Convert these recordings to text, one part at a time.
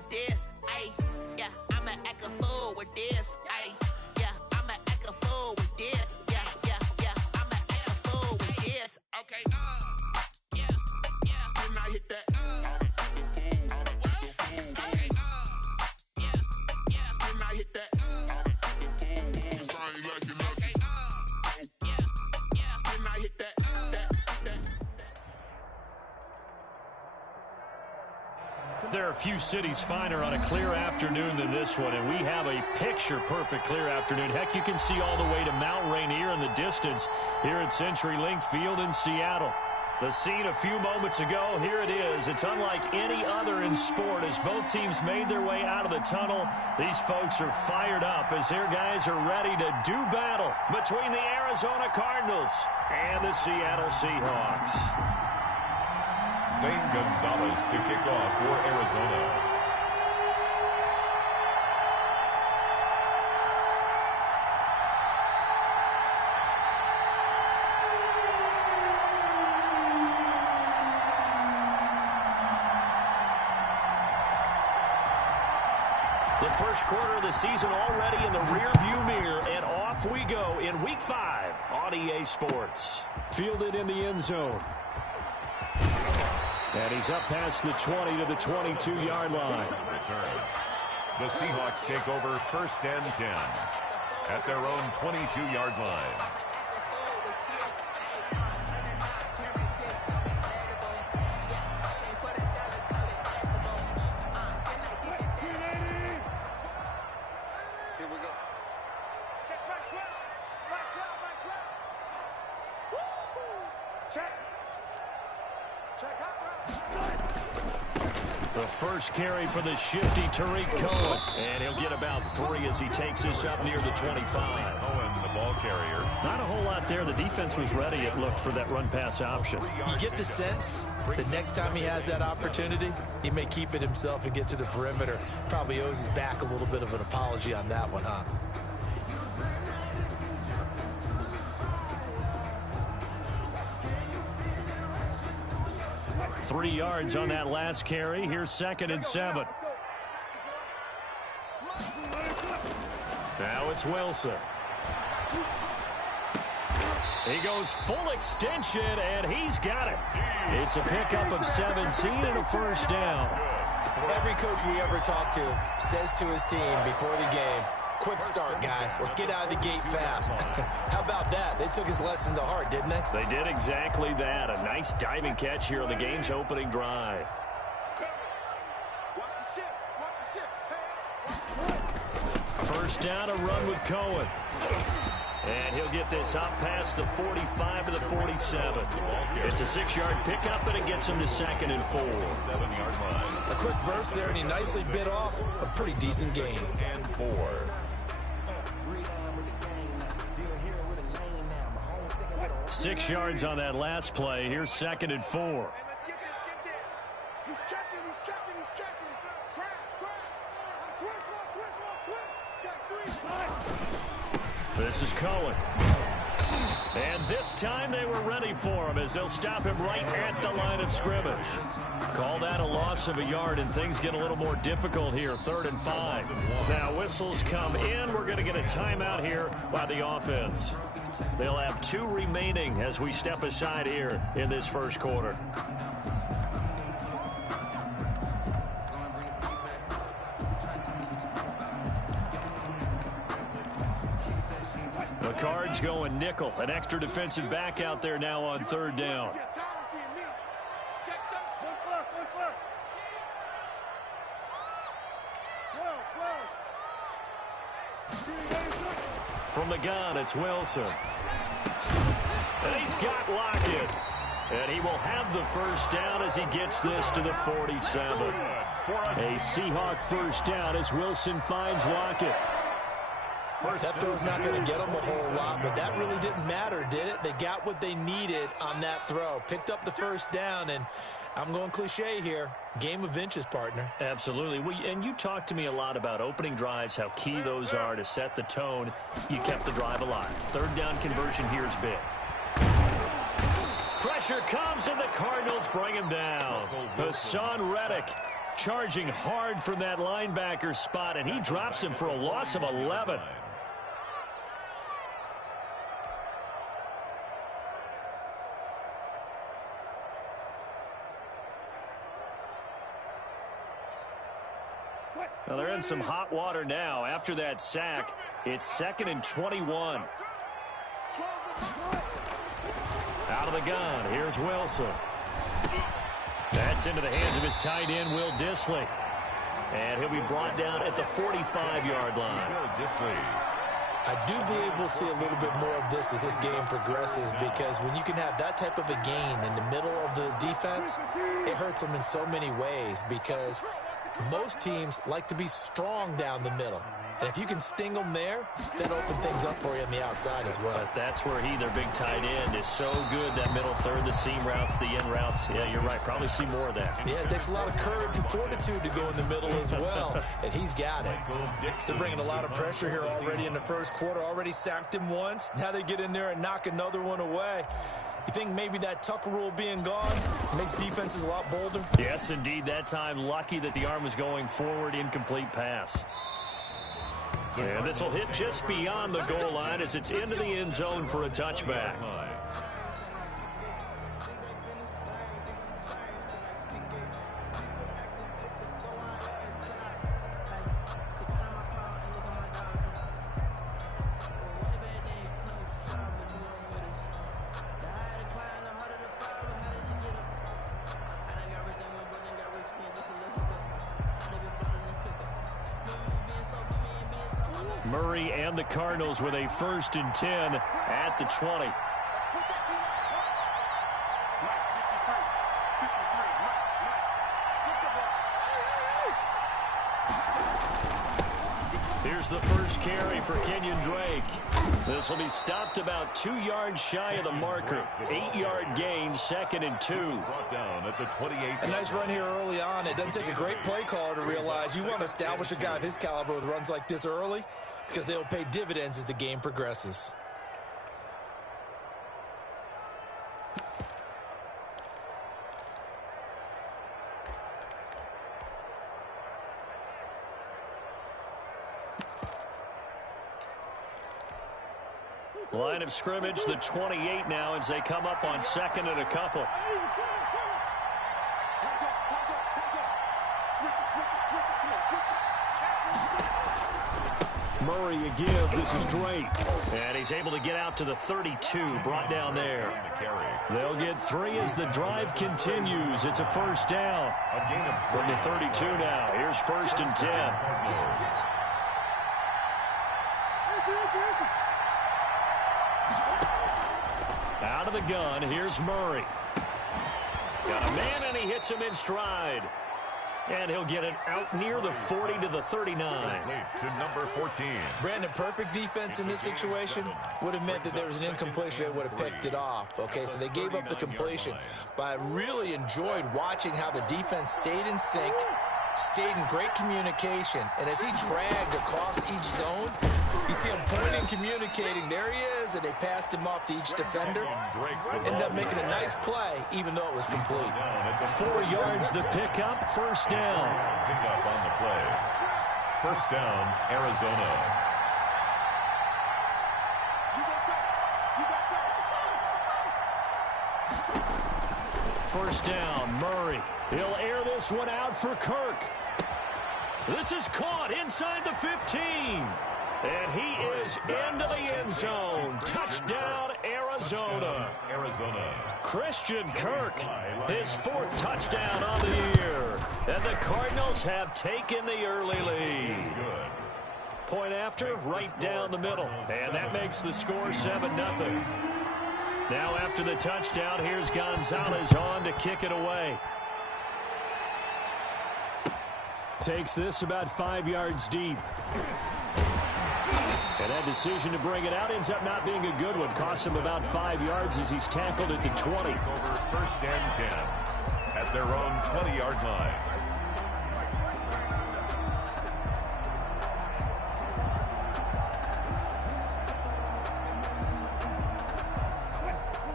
with this. Ay, yeah, I'ma act a fool with this. Ay, yeah, I'ma act a fool with this. Yeah, yeah, yeah, I'ma act a fool with this. Okay, yeah, yeah, can I hit that? Okay, yeah, yeah, can I hit that? Cause I ain't liking nothing. Yeah, yeah, can I hit that? There are a few cities finer on a clear afternoon than this one, and we have a picture-perfect clear afternoon. Heck, you can see all the way to Mount Rainier in the distance here at CenturyLink Field in Seattle. The scene a few moments ago, here it is. It's unlike any other in sport as both teams made their way out of the tunnel. These folks are fired up as their guys are ready to do battle between the Arizona Cardinals and the Seattle Seahawks. Zane Gonzalez to kick off for Arizona. The first quarter of the season already in the rearview mirror, and off we go in Week 5 on EA Sports. Fielded in the end zone. And he's up past the 20 to the 22-yard line. Return. The Seahawks take over 1st and 10 at their own 22-yard line. The first carry for the shifty Tariq Cohen. And he'll get about 3 as he takes us up near the 25. Cohen, the ball carrier. Not a whole lot there. The defense was ready, it looked, for that run-pass option. You get the sense the next time he has that opportunity, he may keep it himself and get to the perimeter. Probably owes his back a little bit of an apology on that one, huh? Three yards on that last carry. Here's 2nd and 7. Now it's Wilson. He goes full extension, and he's got it. It's a pickup of 17 and a first down. Every coach we ever talk to says to his team before the game, quick start, guys. Let's get out of the gate fast. How about that? They took his lesson to heart, didn't they? They did exactly that. A nice diving catch here on the game's opening drive. First down, a run with Cohen. And he'll get this up past the 45 to the 47. It's a 6-yard pickup, and it gets him to 2nd and 4. 7-yard line. A quick burst there, and he nicely bit off a pretty decent gain. And 4. 6 yards on that last play. Here's 2nd and 4. He's checking. This is Cohen. And this time they were ready for him as they'll stop him right at the line of scrimmage. Call that a loss of a yard, and things get a little more difficult here. 3rd and 5. Now whistles come in. We're going to get a timeout here by the offense. They'll have 2 remaining as we step aside here in this first quarter. The Cards going nickel. An extra defensive back out there now on 3rd down. From the gun, it's Wilson. And he's got Lockett. And he will have the first down as he gets this to the 47. A Seahawk first down as Wilson finds Lockett. That throw's not going to get them a whole lot, but that really didn't matter, did it? They got what they needed on that throw. Picked up the first down, and I'm going cliche here. Game of inches, partner. Absolutely. Well, and you talked to me a lot about opening drives, how key those are to set the tone. You kept the drive alive. 3rd down conversion here is big. Pressure comes, and the Cardinals bring him down. Hassan Reddick charging hard from that linebacker spot, and he drops him for a loss of 11. Well, they're in some hot water now. After that sack, it's 2nd and 21. Out of the gun, here's Wilson. That's into the hands of his tight end, Will Dissly. And he'll be brought down at the 45-yard line. I do believe we'll see a little bit more of this as this game progresses, because when you can have that type of a gain in the middle of the defense, it hurts them in so many ways, because most teams like to be strong down the middle. And if you can sting them there, that opens things up for you on the outside as well. But that's where their big tight end, is so good, that middle third, the seam routes, the in routes. Yeah, you're right. Probably see more of that. Yeah, it takes a lot of courage and fortitude to go in the middle as well, and he's got it. They're bringing a lot of pressure here already in the first quarter. Already sacked him once. Now they get in there and knock another one away. You think maybe that Tucker rule being gone makes defenses a lot bolder? Yes, indeed. That time, lucky that the arm was going forward, incomplete pass. And this will hit just beyond the goal line as it's into the end zone for a touchback. Murray and the Cardinals with a 1st and 10 at the 20. Here's the first carry for Kenyon Drake. This will be stopped about 2 yards shy of the marker. 8-yard gain, 2nd and 2. Brought down at the 28. A nice run here early on. It doesn't take a great play caller to realize you want to establish a guy of his caliber with runs like this early, because they'll pay dividends as the game progresses. Line of scrimmage, the 28 now, as they come up on 2nd and a couple. Murray a give. This is Drake. And he's able to get out to the 32, brought down there. They'll get 3 as the drive continues. It's a 1st down. From the 32 now. Here's 1st and 10. Out of the gun, here's Murray. Got a man, and he hits him in stride. And he'll get it out near the 40 to the 39. To number 14. Brandon, perfect defense in this situation would have meant that there was an incompletion. They would have picked it off. Okay, so they gave up the completion. But I really enjoyed watching how the defense stayed in sync, stayed in great communication. And as he dragged across each zone, you see him pointing, communicating. There he is, and they passed him off to each defender. Ended up making a nice play, even though it was complete. 4 yards the pickup, 1st down. Pickup on the play. 1st down, Arizona. First down, Murray. He'll air this one out for Kirk. This is caught inside the 15. And he is into the end zone. Touchdown, Arizona. Christian Kirk, his 4th touchdown on the year. And the Cardinals have taken the early lead. Point after, right down the middle. And that makes the score 7-0. Now after the touchdown, here's Gonzalez on to kick it away. Takes this about 5 yards deep. And that decision to bring it out ends up not being a good one. Costs him about 5 yards as he's tackled at the 20. Over 1st and 10 at their own 20-yard line.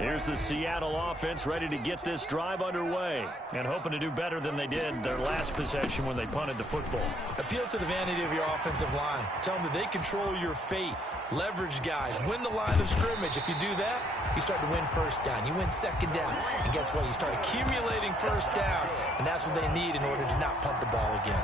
Here's the Seattle offense ready to get this drive underway and hoping to do better than they did their last possession when they punted the football. Appeal to the vanity of your offensive line. Tell them that they control your fate. Leverage guys. Win the line of scrimmage. If you do that, you start to win first down. You win second down. And guess what? You start accumulating first downs, and that's what they need in order to not punt the ball again.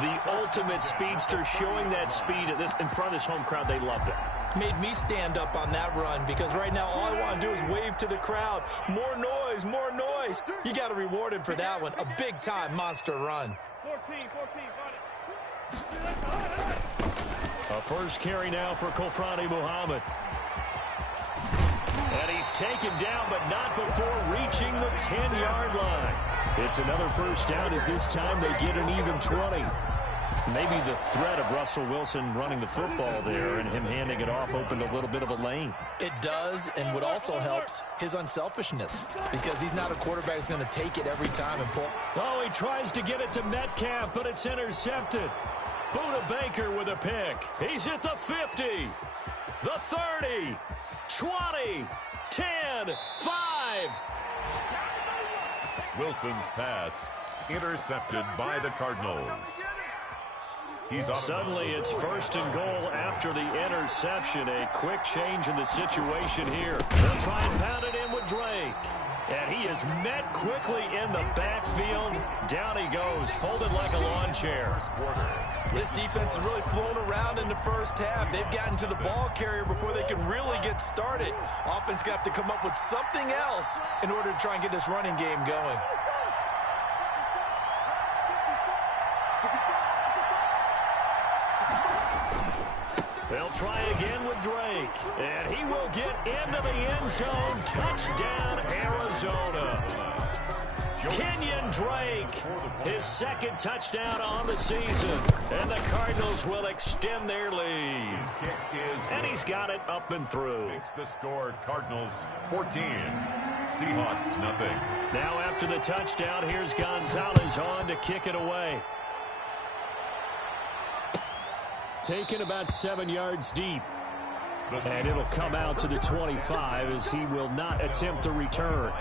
The ultimate speedster showing that speed in front of this home crowd. They love that. Made me stand up on that run because right now all I want to do is wave to the crowd. More noise, more noise. You got to reward him for that one. A big-time monster run. 14, run it. A first carry now for Kofrani Muhammad. And he's taken down, but not before reaching the 10-yard line. It's another first down as this time they get an even 20. Maybe the threat of Russell Wilson running the football there and him handing it off opened a little bit of a lane. It does, and what also helps, his unselfishness, because he's not a quarterback who's going to take it every time and pull. Oh, he tries to get it to Metcalf, but it's intercepted. Buda Baker with a pick. He's at the 50, the 30, 20, 10, 5. Wilson's pass intercepted by the Cardinals. Suddenly it's first and goal after the interception. A quick change in the situation here. They'll try and pound it in with Drake. And he is met quickly in the backfield. Down he goes, folded like a lawn chair. This defense has really flown around in the first half. They've gotten to the ball carrier before they can really get started. Offense going to have to come up with something else in order to try and get this running game going. They'll try again with Drake, and he will get into the end zone. Touchdown, Arizona. Kenyon Drake, his second touchdown on the season, and the Cardinals will extend their lead. And he's got it up and through. Makes the score Cardinals 14, Seahawks nothing. Now after the touchdown, here's Gonzalez on to kick it away. Taken about 7 yards deep. And it'll come out to the 25 as he will not attempt a return.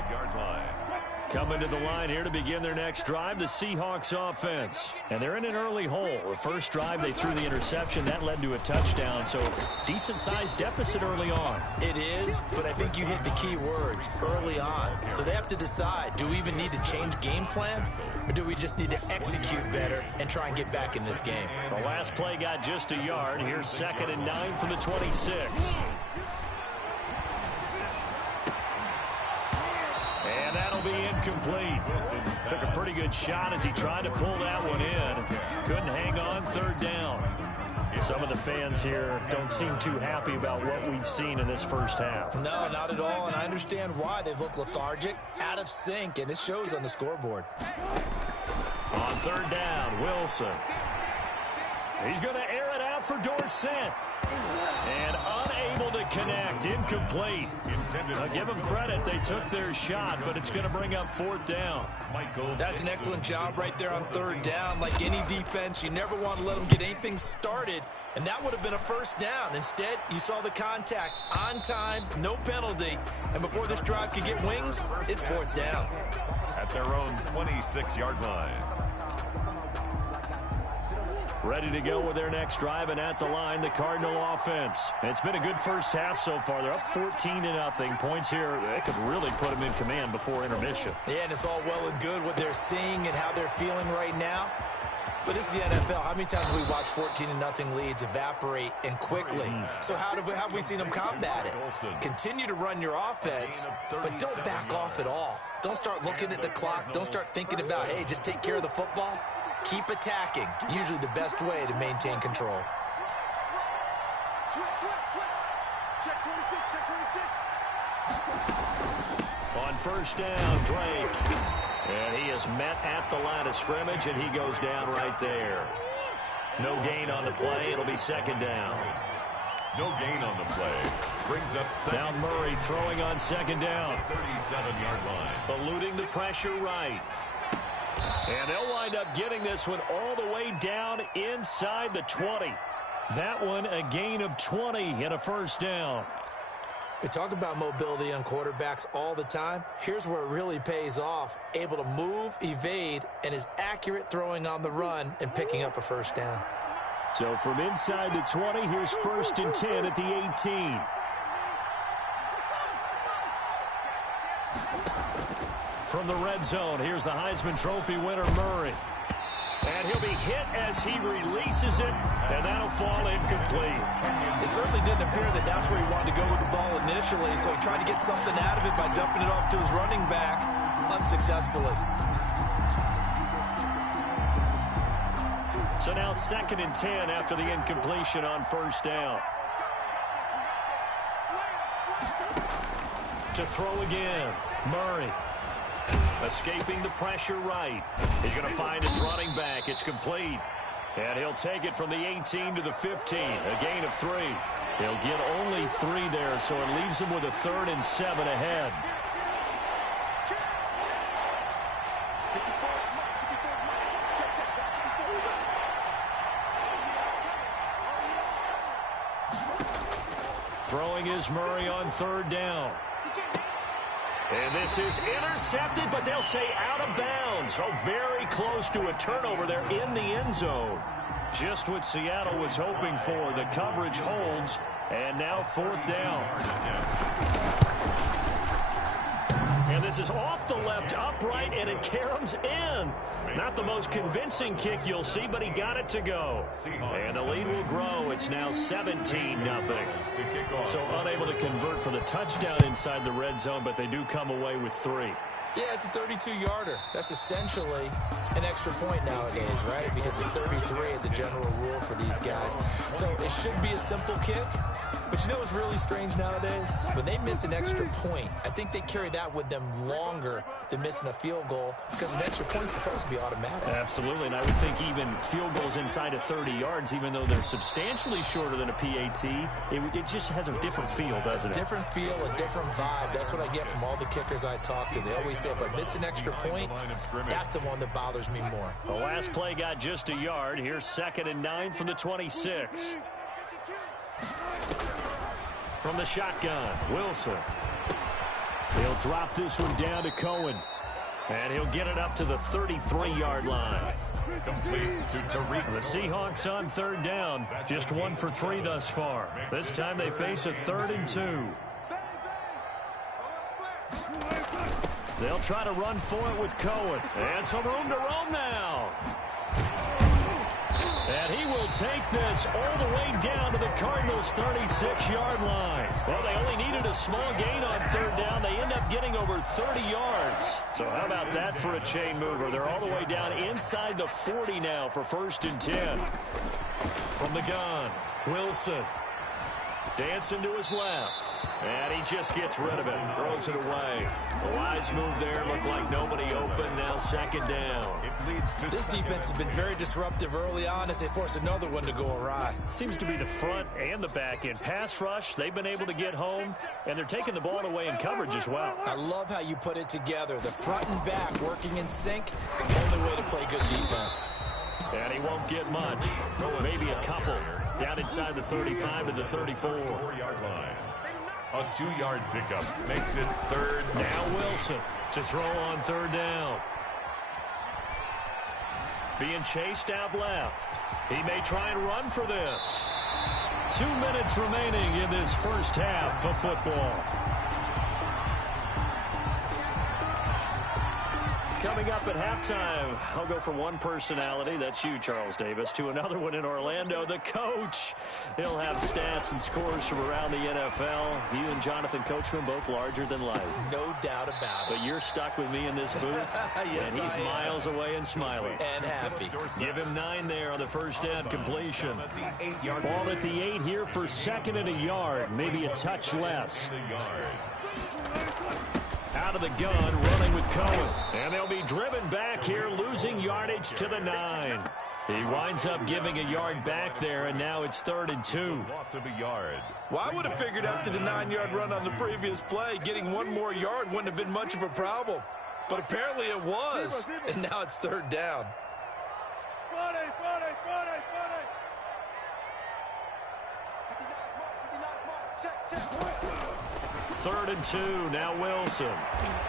Coming to the line here to begin their next drive, the Seahawks offense. And they're in an early hole. The first drive, they threw the interception. That led to a touchdown, so decent-sized deficit early on. It is, but I think you hit the key words, early on. So they have to decide, do we even need to change game plan? Or do we just need to execute better and try and get back in this game? The last play got just a yard. Here's 2nd and 9 from the 26. And that'll be incomplete. Took a pretty good shot as he tried to pull that one in. Couldn't hang on, 3rd down. Some of the fans here don't seem too happy about what we've seen in this first half. No, not at all, and I understand why. They've looked lethargic, out of sync, and it shows on the scoreboard. On 3rd down, Wilson. He's going to air it out for Dorsett. And unable to connect, incomplete. I'll give them credit, they took their shot, but it's going to bring up 4th down. That's an excellent job right there on 3rd down. Like any defense, you never want to let them get anything started, and that would have been a first down. Instead, you saw the contact on time, no penalty, and before this drive could get wings, it's 4th down. At their own 26-yard line. Ready to go with their next drive, and at the line, the Cardinal offense. It's been a good first half so far. They're up 14-0. Points here, they could really put them in command before intermission. Yeah, and it's all well and good what they're seeing and how they're feeling right now. But this is the NFL. How many times have we watched 14-0 leads evaporate and quickly? So how have we seen them combat it? Continue to run your offense, but don't back off at all. Don't start looking at the clock. Don't start thinking about, hey, just take care of the football. Keep attacking. Usually the best way to maintain control. Switch. Check 26. On 1st down, Drake. And he is met at the line of scrimmage, and he goes down right there. No gain on the play. It'll be 2nd down. No gain on the play. Brings up 2nd. Now Murray throwing on 2nd down. 37-yard line. Eluding the pressure right. And they'll wind up getting this one all the way down inside the 20. That one a gain of 20 and a 1st down. We talk about mobility on quarterbacks all the time. Here's where it really pays off. Able to move, evade, and is accurate throwing on the run and picking up a first down. So from inside the 20, here's 1st and 10 at the 18. From the red zone, here's the Heisman Trophy winner, Murray. And he'll be hit as he releases it, and that'll fall incomplete. It certainly didn't appear that that's where he wanted to go with the ball initially, so he tried to get something out of it by dumping it off to his running back unsuccessfully. So now 2nd and 10 after the incompletion on 1st down. To throw again, Murray. Escaping the pressure right. He's going to find his running back. It's complete. And he'll take it from the 18 to the 15. A gain of 3. He'll get only 3 there, so it leaves him with a 3rd and 7 ahead. Throwing is Murray on 3rd down. And this is intercepted, but they'll say out of bounds. Oh, very close to a turnover there in the end zone. Just what Seattle was hoping for. The coverage holds, and now 4th down. And this is off the left upright, and it caroms in. Not the most convincing kick you'll see, but he got it to go. And the lead will grow. It's now 17-0. So unable to convert for the touchdown inside the red zone, but they do come away with 3. Yeah, it's a 32-yarder. That's essentially an extra point nowadays, right? Because it's 33 as a general rule for these guys. So it should be a simple kick. But you know what's really strange nowadays? When they miss an extra point, I think they carry that with them longer than missing a field goal because an extra point's supposed to be automatic. Absolutely, and I would think even field goals inside of 30 yards, even though they're substantially shorter than a PAT, it just has a different feel, doesn't it? A different feel, a different vibe. That's what I get from all the kickers I talk to. They always say if I miss an extra point, that's the one that bothers me more. The last play got just a yard. Here's 2nd and 9 from the 26. From the shotgun, Wilson. He'll drop this one down to Cohen. And he'll get it up to the 33-yard line. Complete to Tariq. The Seahawks on 3rd down. Just 1 for 3 thus far. This time they face a 3rd and 2. They'll try to run for it with Cohen. And some room to roam now. And he will take this all the way down to the Cardinals' 36-yard line. Well, they only needed a small gain on 3rd down. They end up getting over 30 yards. So how about that for a chain mover? They're all the way down inside the 40 now for 1st and 10. From the gun, Wilson. Dancing to his left. And he just gets rid of it. Throws it away. The wise move there. Looked like nobody open. Now 2nd down. This defense has been very disruptive early on as they force another one to go awry. Seems to be the front and the back end. Pass rush, they've been able to get home. And they're taking the ball away in coverage as well. I love how you put it together. The front and back working in sync. The only way to play good defense. And he won't get much. Maybe a couple. Down inside the 35 to the 34-yard line. A 2-yard pickup makes it 3rd. Now Wilson to throw on 3rd down. Being chased out left. He may try and run for this. 2 minutes remaining in this first half of football. Coming up at halftime, I'll go from one personality, that's you, Charles Davis, to another one in Orlando, the coach. He'll have stats and scores from around the NFL. You and Jonathan Coachman, both larger than life. No doubt about it. But you're stuck with me in this booth, yes, and he's miles away and smiling. And happy. Give him 9 there on the first down completion. Ball at the 8 here for 2nd and a yard, maybe a touch less. Out of the gun, running with Cohen. And they'll be driven back here, losing yardage to the 9. He winds up giving a yard back there, and now it's 3rd and 2. Loss of a yard. Well, I would have figured after the 9-yard run on the previous play, getting 1 more yard wouldn't have been much of a problem. But apparently it was, and now it's 3rd down. 3rd and 2. Now Wilson.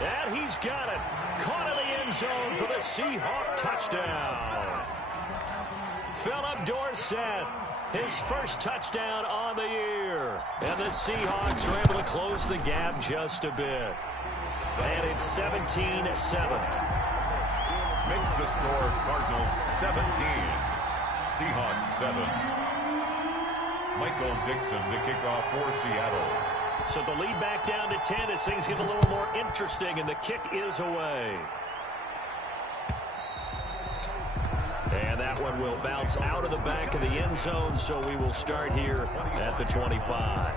And he's got it. Caught in the end zone for the Seahawk touchdown. Philip Dorsett, his first touchdown on the year. And the Seahawks are able to close the gap just a bit. And it's 17-7. Makes the score Cardinals 17. Seahawks 7. Michael Dixon to kick off for Seattle. So the lead back down to 10 as things get a little more interesting, and the kick is away. And that one will bounce out of the back of the end zone, so we will start here at the 25.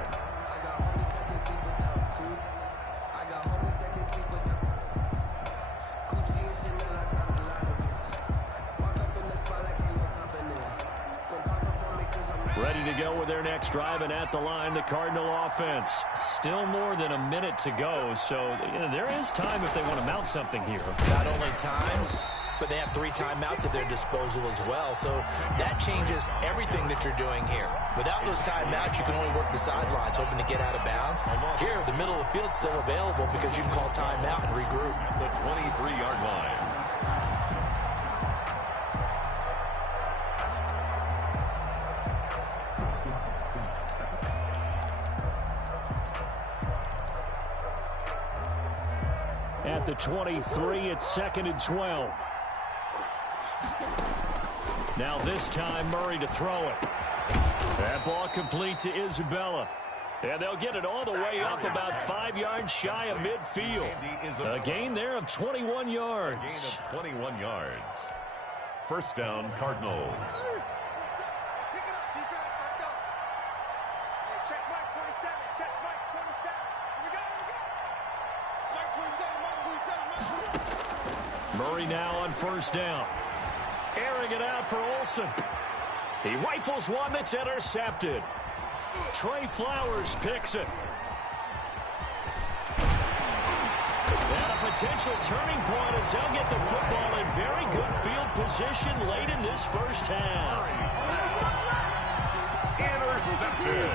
Ready to go with their next drive, and at the line, the Cardinal offense. Still more than a minute to go, so there is time if they want to mount something here. Not only time, but they have 3 timeouts at their disposal as well, so that changes everything that you're doing here. Without those timeouts, you can only work the sidelines, hoping to get out of bounds. Here, the middle of the field's still available because you can call timeout and regroup. The 23-yard line. At the 23, it's 2nd and 12. Now this time, Murray to throw it. That ball complete to Isabella. And they'll get it all the way up about 5 yards shy of midfield. A gain there of 21 yards. A gain of 21 yards. First down, Cardinals. Pick it up, defense. Let's go. Hey, check Mike 27. Check Mike 27. Here we go. Mike 27. Mike 27. Murray now on first down. Airing it out for Olsen. He rifles one that's intercepted. Trey Flowers picks it. And a potential turning point as they'll get the football in very good field position late in this first half. Intercepted.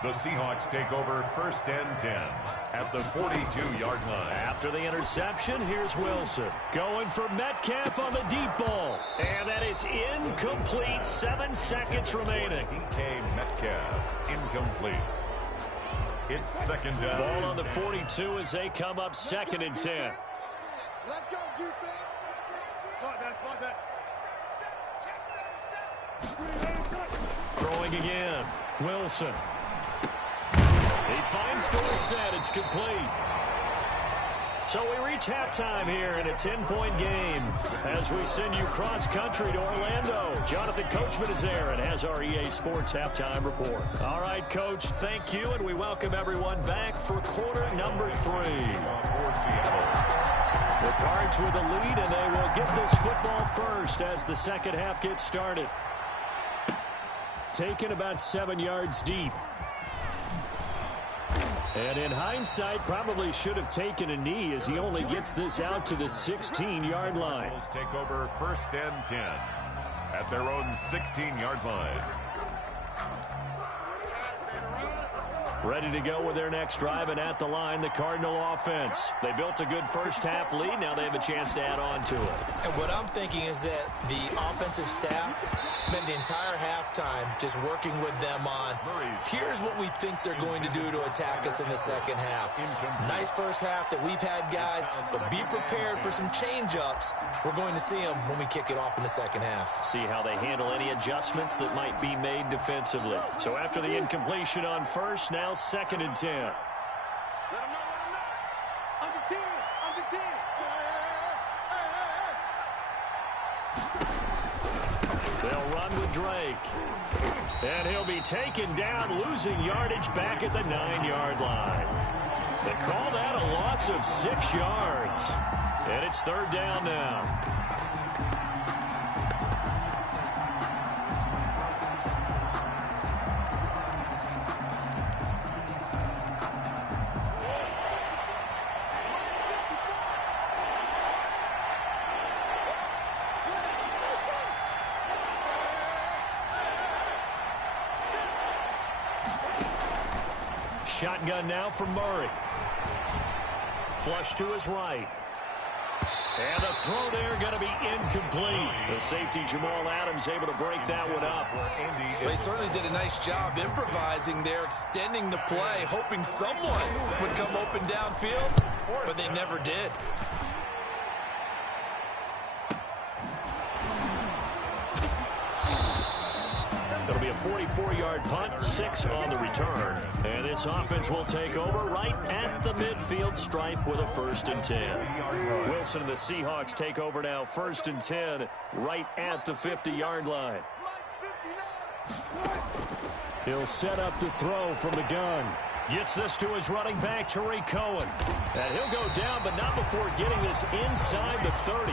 The Seahawks take over 1st and 10 at the 42-yard line. After the interception, here's Wilson. Going for Metcalf on the deep ball. And that is incomplete. 7 seconds remaining. DK Metcalf, incomplete. It's 2nd down. Ball on the 42 as they come up 2nd and 10. Let's go, defense. Throwing again. Wilson. He finds Dorsett. It's complete. So we reach halftime here in a 10-point game as we send you cross-country to Orlando. Jonathan Coachman is there and has our EA Sports halftime report. All right, Coach, thank you, and we welcome everyone back for quarter number 3. For Seattle. The Cards with the lead, and they will get this football first as the second half gets started. Taken about 7 yards deep. And in hindsight, probably should have taken a knee as he only gets this out to the 16-yard line. Take over 1st and 10 at their own 16-yard line. Ready to go with their next drive, and at the line, the Cardinal offense. They built a good first half lead. Now they have a chance to add on to it. And what I'm thinking is that the offensive staff spent the entire halftime just working with them on, here's what we think they're going to do to attack us in the second half. Nice first half that we've had, guys, but be prepared for some change-ups. We're going to see them when we kick it off in the second half. See how they handle any adjustments that might be made defensively. So after the incompletion on first, now 2nd and 10. Let him know, let him know. Under 10, under 10. They'll run with Drake. And he'll be taken down, losing yardage back at the 9-yard line. They call that a loss of 6 yards. And it's 3rd down now. shotgun now from Murray. Flush to his right. And the throw there going to be incomplete. The safety, Jamal Adams, able to break that one up. They certainly did a nice job improvising there, extending the play, hoping someone would come open downfield, but they never did. It'll be a 44-yard punt, 6 on the return. And this offense will take over right at the midfield stripe with a 1st and 10. Wilson and the Seahawks take over now, 1st and 10, right at the 50-yard line. He'll set up to throw from the gun. Gets this to his running back, Tariq Cohen. And he'll go down, but not before getting this inside the 30.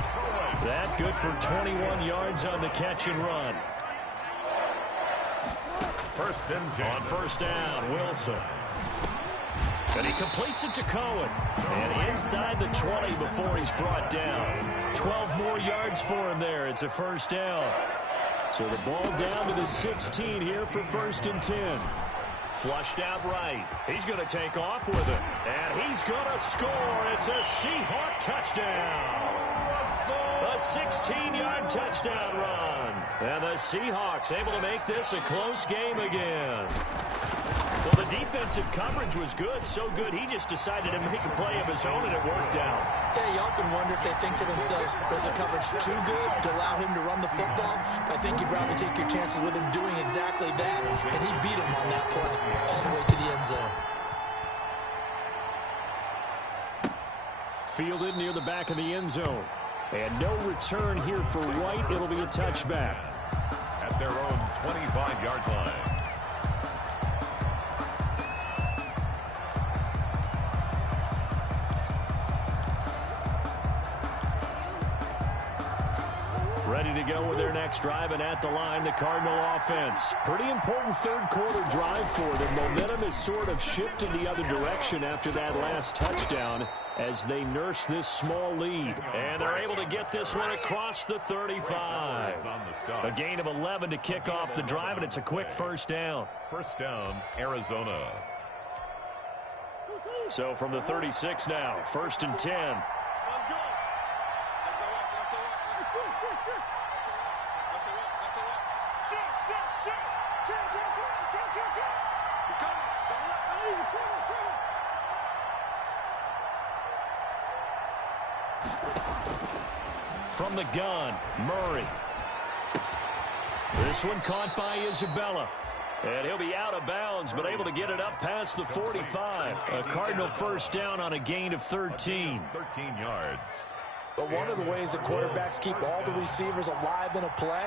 That good for 21 yards on the catch and run. 1st and 10. On 1st down, Wilson. And he completes it to Cohen. And inside the 20 before he's brought down. 12 more yards for him there. It's a 1st down. So the ball down to the 16 here for 1st and 10. Flushed out right. He's going to take off with it. And he's going to score. It's a Seahawk touchdown. A 16-yard touchdown run. And the Seahawks able to make this a close game again. Well, the defensive coverage was good, so good he just decided to make a play of his own, and it worked out. Yeah, you often wonder if they think to themselves, was the coverage too good to allow him to run the football? I think you'd rather take your chances with him doing exactly that, and he beat him on that play all the way to the end zone. Fielded near the back of the end zone. And no return here for White. It'll be a touchback. At their own 25-yard line. Ready to go with their next drive, and at the line, the Cardinal offense. Pretty important third-quarter drive for them. Momentum has sort of shifted the other direction after that last touchdown as they nurse this small lead. And they're able to get this one across the 35. A gain of 11 to kick off the drive, and it's a quick 1st down. 1st down, Arizona. So from the 36 now, 1st and 10. Let's go. From the gun, Murray. This one caught by Isabella. And he'll be out of bounds, but able to get it up past the 45. A Cardinal 1st down on a gain of 13. 13 yards. But one of the ways that quarterbacks keep all the receivers alive in a play,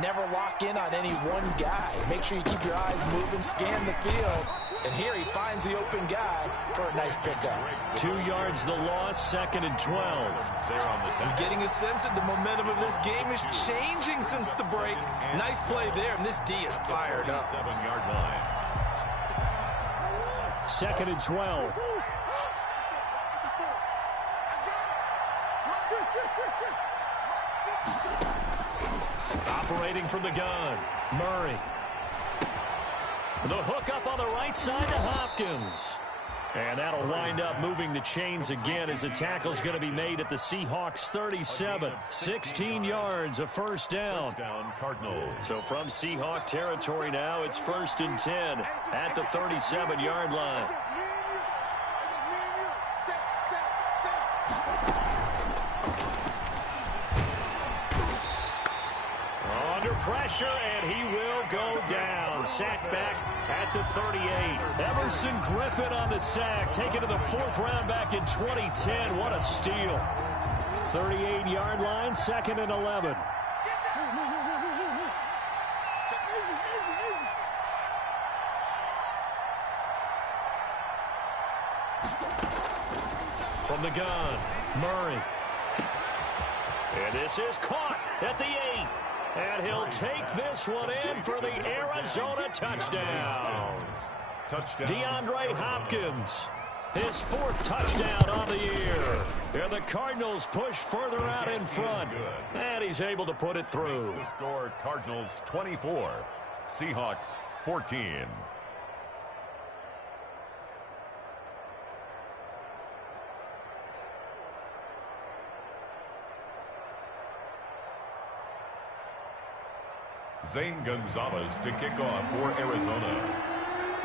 never lock in on any one guy. Make sure you keep your eyes moving, scan the field. And here he finds the open guy for a nice pickup. 2 yards the loss, 2nd and 12. I'm getting a sense that the momentum of this game is changing since the break. Nice play there, and this D is fired up. 7-yard line. 2nd and 12. Operating from the gun, Murray. The hook up on the right side to Hopkins. And that'll wind up moving the chains again as a tackle's going to be made at the Seahawks 37. 16 yards, a 1st down. 1st down, Cardinals. So from Seahawk territory now, it's 1st and 10 at the 37-yard line. Pressure, and he will go down. Sack back at the 38. Everson Griffin on the sack, taken to the 4th round back in 2010. What a steal. 38-yard line, 2nd and 11. From the gun, Murray. And this is caught at the 8. And he'll take this one in for the Arizona touchdown. DeAndre Hopkins, his 4th touchdown on the year. And the Cardinals push further out in front. And he's able to put it through. The score, Cardinals 24, Seahawks 14. Zane Gonzalez to kick off for Arizona.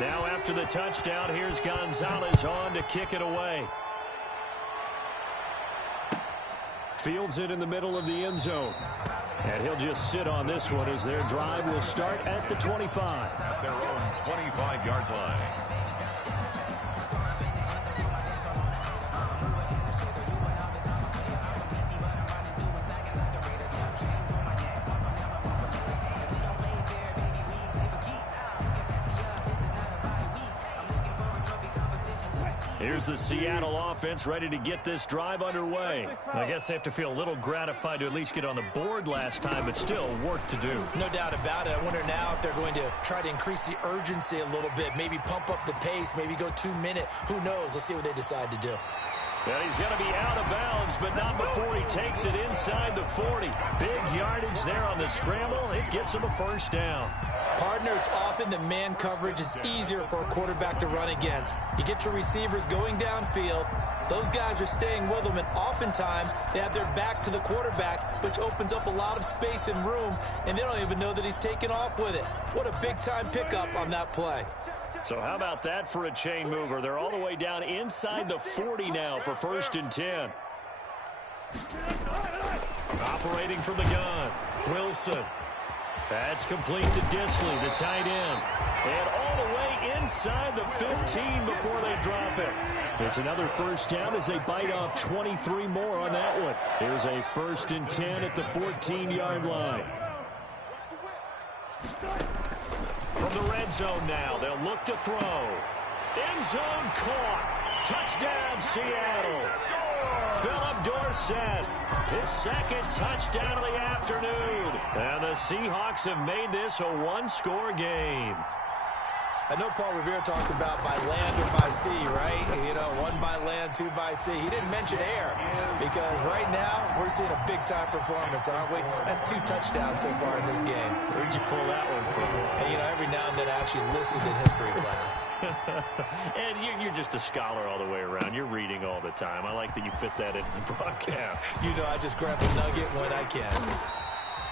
Now after the touchdown, here's Gonzalez on to kick it away. Fields it in the middle of the end zone. And he'll just sit on this one as their drive will start at the 25. At their own 25-yard line. Here's the Seattle offense ready to get this drive underway. I guess they have to feel a little gratified to at least get on the board last time, but still work to do. No doubt about it. I wonder now if they're going to try to increase the urgency a little bit, maybe pump up the pace, maybe go 2 minute. Who knows? Let's see what they decide to do. And he's going to be out of bounds, but not before he takes it inside the 40. Big yardage there on the scramble. It gets him a first down. Partner, it's often that man coverage is easier for a quarterback to run against. You get your receivers going downfield. Those guys are staying with them, and oftentimes they have their back to the quarterback, which opens up a lot of space and room, and they don't even know that he's taken off with it. What a big-time pickup on that play. So how about that for a chain mover? They're all the way down inside the 40 now for 1st and 10. Operating from the gun, Wilson. That's complete to Disley, the tight end. And all the way inside the 15 before they drop it. It's another first down as they bite off 23 more on that one. Here's a 1st and 10 at the 14-yard line. From the red zone now, they'll look to throw. End zone caught. Touchdown, Seattle. Philip Dorsett, his 2nd touchdown of the afternoon. And the Seahawks have made this a one-score game. I know Paul Revere talked about by land or by sea, right? You know, 1 by land, 2 by sea. He didn't mention air because right now we're seeing a big-time performance, aren't we? That's 2 touchdowns so far in this game. Where'd you pull that one from? And, you know, every now and then I actually listened in history class. And you're just a scholar all the way around. You're reading all the time. I like that you fit that into the broadcast. You know, I just grab a nugget when I can.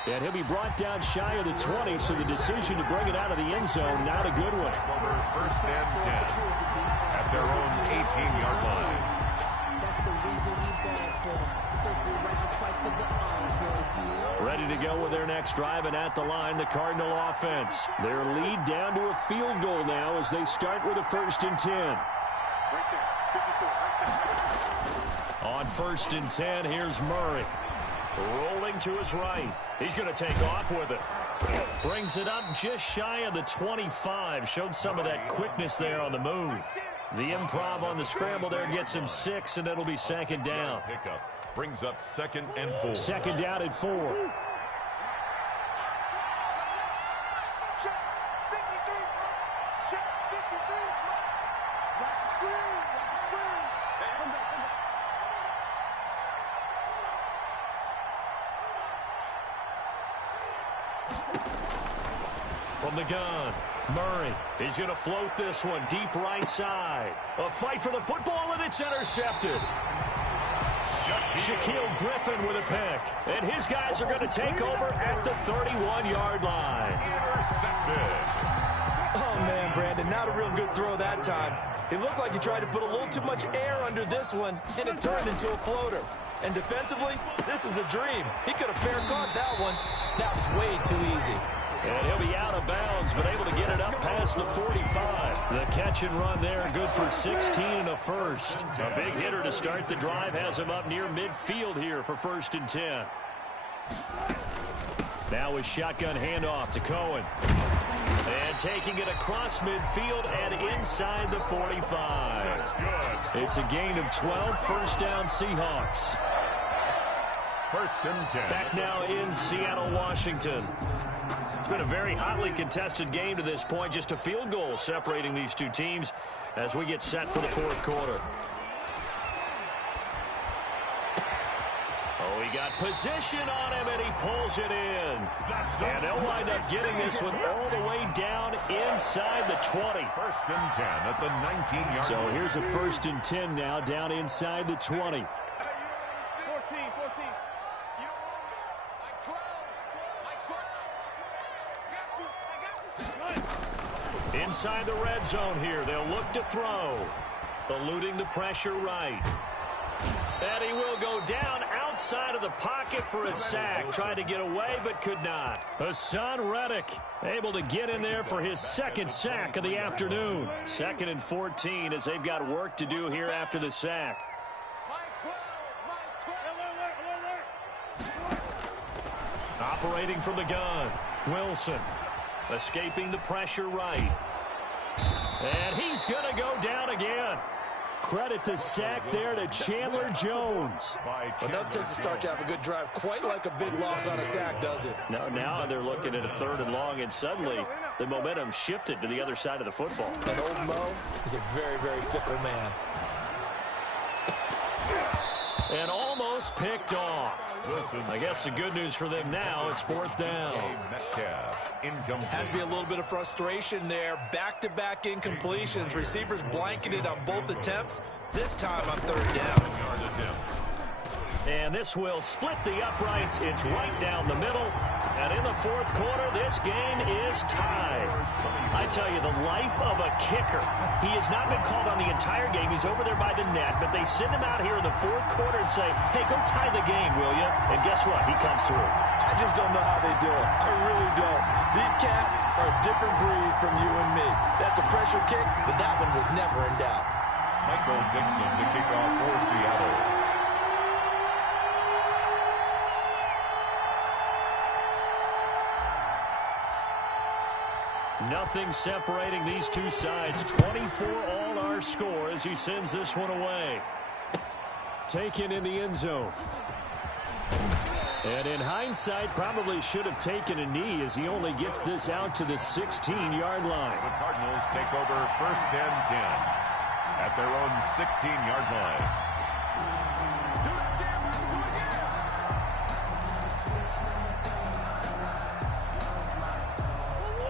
And he'll be brought down shy of the 20, so the decision to bring it out of the end zone, not a good one. Over 1st and 10 at their own 18-yard line. Ready to go with their next drive, and at the line, the Cardinal offense. Their lead down to a field goal now as they start with a 1st and 10. On 1st and 10, here's Murray. Rolling to his right. He's going to take off with it. Brings it up just shy of the 25. Showed some of that quickness there on the move. The improv on the scramble there gets him 6, and it'll be 2nd down. Pickup brings up 2nd and 4. 2nd down at 4. Check 53. Check 53. Watch the screen. Watch the screen. Come back. From the gun, Murray. He's going to float this one deep right side. A fight for the football, and it's intercepted. Shaquille Griffin with a pick. And his guys are going to take over at the 31-yard line. Intercepted. Oh, man, Brandon, not a real good throw that time. It looked like he tried to put a little too much air under this one, and it turned into a floater. And defensively, this is a dream. He could have fair caught that one. That was way too easy. And he'll be out of bounds, but able to get it up past the 45. The catch and run there, good for 16 and a first. A big hitter to start the drive has him up near midfield here for 1st and 10. Now a shotgun handoff to Cohen. And taking it across midfield and inside the 45. It's a gain of 12, 1st down Seahawks. 1st and 10. Back now in Seattle, Washington. It's been a very hotly contested game to this point. Just a field goal separating these two teams as we get set for the 4th quarter. Oh, he got position on him, and he pulls it in. And they'll wind up getting this one all the way down inside the 20. 1st and 10 at the 19-yard line. So here's a 1st and 10 now down inside the 20. 14. You don't want it. Like 12. Like 12. Inside the red zone here, they'll look to throw. Eluding the pressure right. And he will go down outside of the pocket for a sack. Tried to get away, but could not. Hassan Reddick able to get in there for his second sack of the afternoon. 2nd and 14 as they've got work to do here after the sack. Operating from the gun, Wilson. Escaping the pressure right. And he's going to go down again. Credit the sack there to Chandler Jones. But nothing takes a start to have a good drive. Quite like a big loss on a sack, does it? Now they're looking at a 3rd and long, and suddenly the momentum shifted to the other side of the football. And old Mo is a very, very fickle man. And almost picked off. I guess the good news for them now, it's 4th down. Has to be a little bit of frustration there. Back-to-back incompletions. Receivers blanketed on both attempts. This time on 3rd down. And this will split the uprights. It's right down the middle. And in the 4th quarter, this game is tied. I tell you, the life of a kicker. He has not been called on the entire game. He's over there by the net. But they send him out here in the 4th quarter and say, hey, go tie the game, will you? And guess what? He comes through. I just don't know how they do it. I really don't. These cats are a different breed from you and me. That's a pressure kick, but that one was never in doubt. Michael Dixon to kick off for Seattle. Nothing separating these two sides. 24 all our score as he sends this one away. Taken in the end zone. And in hindsight, probably should have taken a knee as he only gets this out to the 16-yard line. The Cardinals take over 1st and 10 at their own 16-yard line.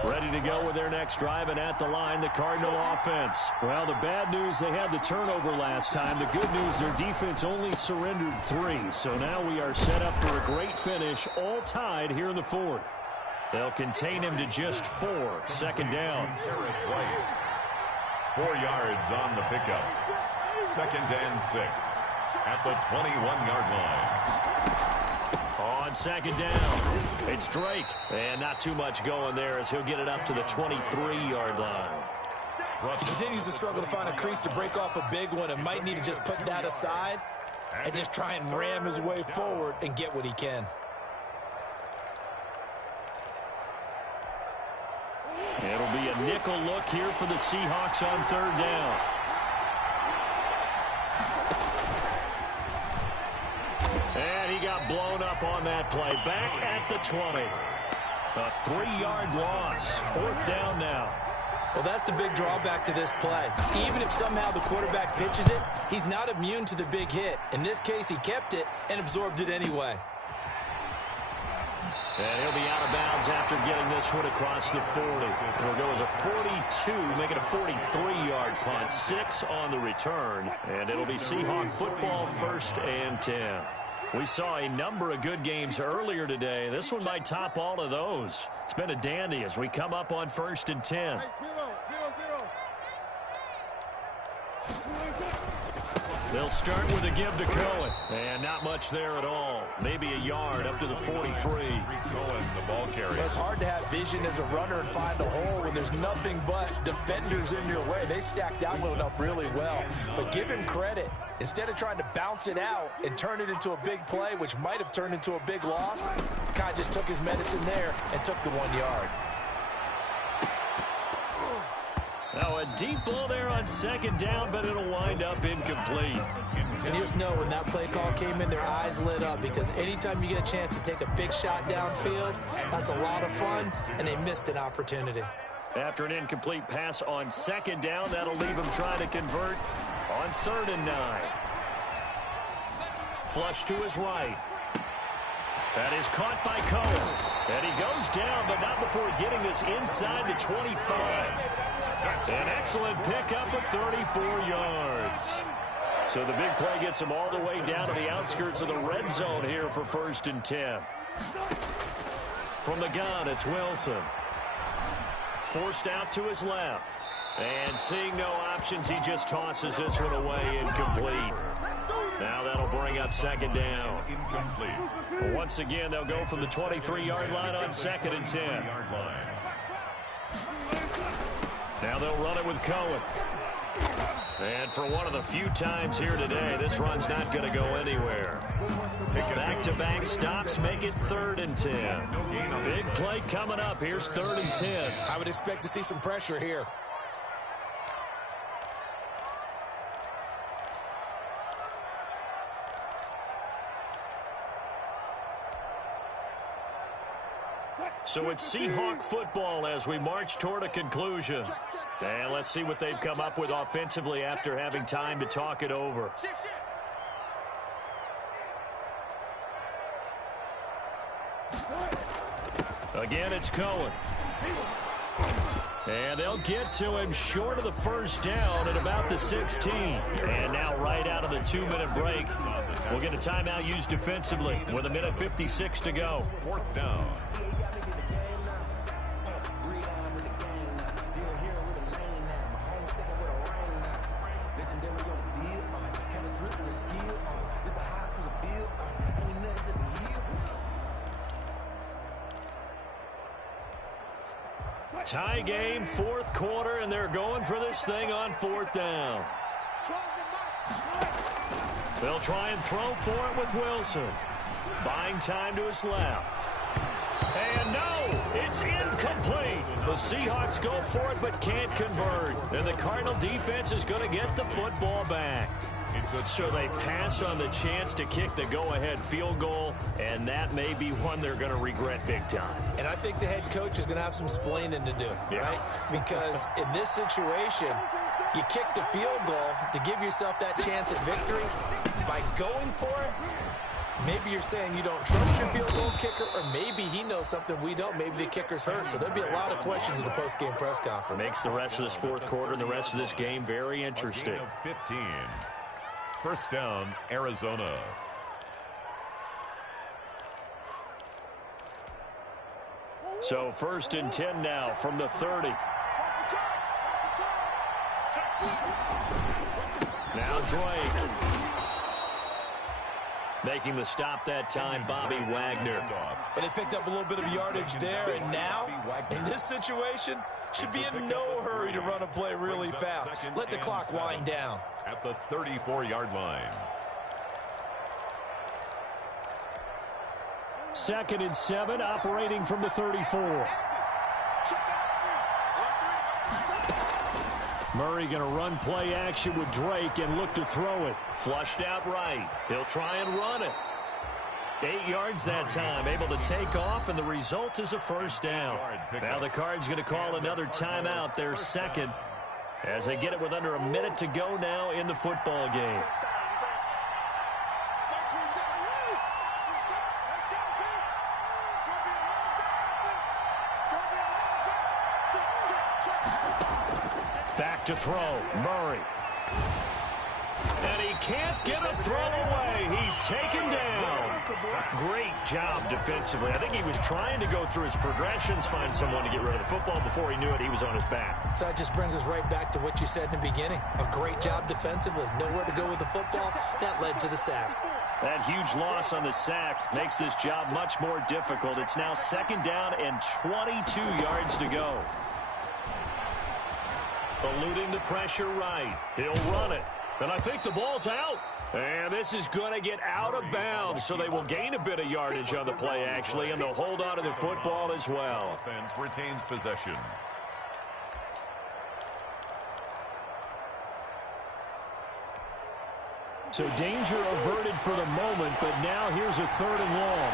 Ready to go with their next drive, and at the line, the Cardinal offense. Well, the bad news, they had the turnover last time. The good news, their defense only surrendered 3. So now we are set up for a great finish, all tied here in the 4th. They'll contain him to just 4. 2nd down. 4 yards on the pickup. 2nd and 6 at the 21-yard line. On 2nd down, it's Drake. And not too much going there as he'll get it up to the 23-yard line. He continues to struggle to find a crease to break off a big one and might need to just put that aside and just try and ram his way forward and get what he can. It'll be a nickel look here for the Seahawks on 3rd down. And he got blown up on that play. Back at the 20. A 3-yard loss. 4th down now. Well, that's the big drawback to this play. Even if somehow the quarterback pitches it, he's not immune to the big hit. In this case, he kept it and absorbed it anyway. And he'll be out of bounds after getting this one across the 40. It'll go as a 42, make it a 43-yard punt. 6 on the return. And it'll be Seahawk football, 1st and 10. We saw a number of good games earlier today. This one might top all of those. It's been a dandy as we come up on 1st and 10. They'll start with a give to Cohen. And not much there at all. Maybe a yard up to the 43. Cohen, the ball carrier. Well, it's hard to have vision as a runner and find a hole when there's nothing but defenders in your way. They stacked that one up really well. But give him credit. Instead of trying to bounce it out and turn it into a big play, which might have turned into a big loss, kind of just took his medicine there and took the 1 yard. Now a deep ball there on 2nd down, but it'll wind up incomplete. And you just know when that play call came in, their eyes lit up because anytime you get a chance to take a big shot downfield, that's a lot of fun, and they missed an opportunity. After an incomplete pass on 2nd down, that'll leave him trying to convert on 3rd and 9. Flush to his right. That is caught by Cohen. And he goes down, but not before getting this inside the 25. An excellent pickup of 34 yards. So the big play gets him all the way down to the outskirts of the red zone here for 1st and 10. From the gun, it's Wilson. forced out to his left. And seeing no options, he just tosses this one away, incomplete. Now that'll bring up second down. Incomplete. Once again, they'll go from the 23-yard line on 2nd and 10. Now they'll run it with Cohen. And for one of the few times here today, this run's not going to go anywhere. Back-to-back stops make it 3rd and 10. Big play coming up. Here's 3rd and 10. I would expect to see some pressure here. So it's Seahawk football as we march toward a conclusion. And let's see what they've come up with offensively after having time to talk it over. Again, it's Cohen. And they'll get to him short of the first down at about the 16. And now right out of the 2-minute break, we'll get a timeout used defensively with 1:56 to go. 4th down. Tie game, 4th quarter, and they're going for this thing on 4th down. They'll try and throw for it with Wilson. Buying time to his left. And no, it's incomplete. The Seahawks go for it but can't convert. And the Cardinal defense is going to get the football back. So they pass on the chance to kick the go-ahead field goal, and that may be one they're going to regret big time. And I think the head coach is going to have some splaining to do, right? Because in this situation, you kick the field goal to give yourself that chance at victory. By going for it, maybe you're saying you don't trust your field goal kicker, or maybe he knows something we don't. Maybe the kicker's hurt. So there'll be a lot of questions in the post-game press conference. Makes the rest of this 4th quarter and the rest of this game very interesting. 15. 1st down, Arizona. So 1st and 10 now from the 30. Now Drake. Making the stop that time, Bobby Wagner. But they picked up a little bit of yardage there, and now, in this situation, should be in no hurry to run a play really fast. Let the clock wind down. At the 34-yard line. 2nd and 7, operating from the 34. Murray going to run play action with Drake and look to throw it. Flushed out right. He'll try and run it. 8 yards that time, able to take off, and the result is a 1st down. Now the Cards going to call another timeout, their 2nd, as they get it with under a minute to go now in the football game. Back to throw, Murray. And he can't get a throw away. He's taken down. Great job defensively. I think he was trying to go through his progressions, find someone to get rid of the football. Before he knew it, he was on his back. So that just brings us right back to what you said in the beginning. A great job defensively. Nowhere to go with the football. That led to the sack. That huge loss on the sack makes this job much more difficult. It's now 2nd down and 22 yards to go. Eluding the pressure right. He'll run it. And I think the ball's out. And this is going to get out of bounds, so they will gain a bit of yardage on the play, actually, and they'll hold on to the football as well. Offense retains possession. So danger averted for the moment, but now here's a 3rd and long.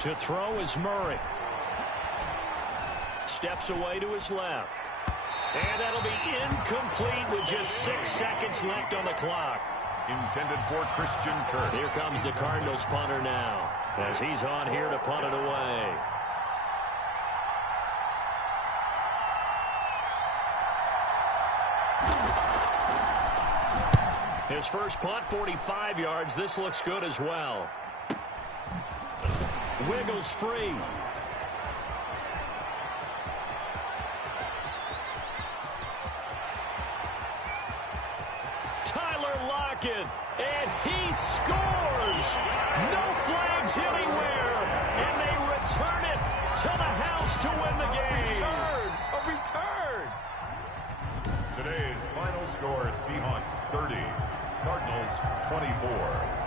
To throw is Murray. Steps away to his left. And that'll be incomplete with just 6 seconds left on the clock. Intended for Christian Kirk. Here comes the Cardinals punter now, as he's on here to punt it away. His first punt, 45 yards. This looks good as well. Wiggles free. And he scores! No flags anywhere! And they return it to the house to win the game! A return! Today's final score, Seahawks 30, Cardinals 24.